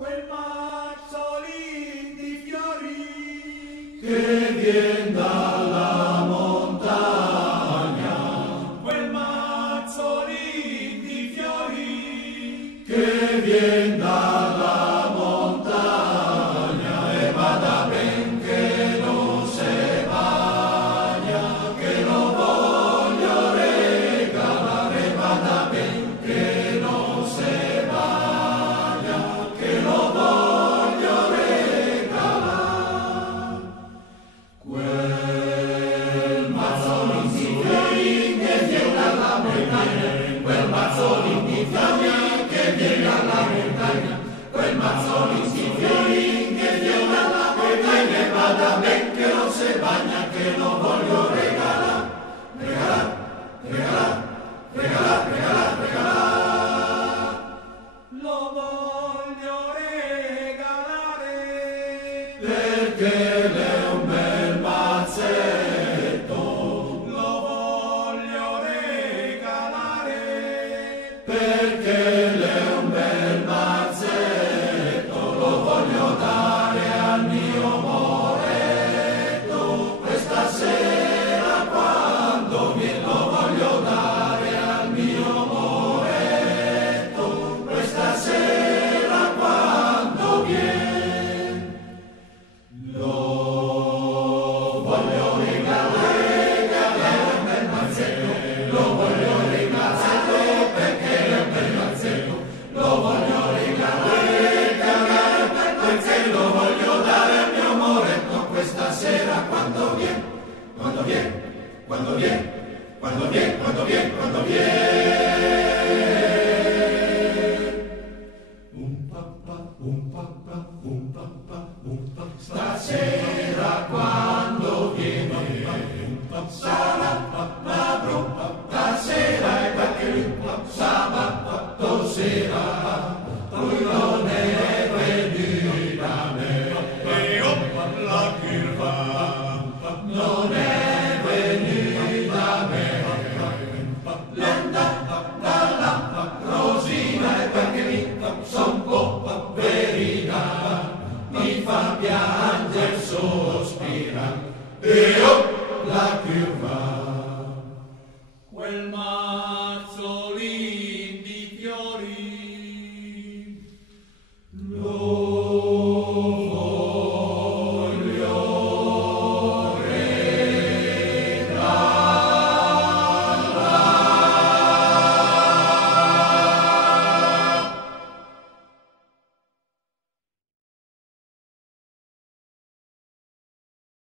quel mazzolin di fiori che vien dalla montagna, quel mazzolin di fiori che vien dalla montagna e vada ben che non se bagna, che lo voglio regalare, vada ben che non se bagna, che lo voglio regalare. Quel mazzolin di fiori che viene dalla montagna, quel mazzolin di fiori che viene dalla montagna, quel mazzolin di fiori che viene dalla montagna e vada ben che non se bagna, che lo voglio regalare, regalare, regalare, regalare, regalare, regalare. lo voglio regalare Perché l'è un bel mazzetto, lo voglio regalare perché l'è un bel mazzetto, lo voglio dare al mio moretto, questa sera quando viene, lo voglio dare al mio moretto, questa sera quando viene, lo voglio regalare, regalare un bel mazzetto, lo voglio regalare perché è un bel mazzetto, lo voglio regalare, regalare un bel mazzetto, lo voglio dare al mio moretto questa sera quando viene, quando viene, quando viene, quando viene, quando viene, quando viene. Un papà,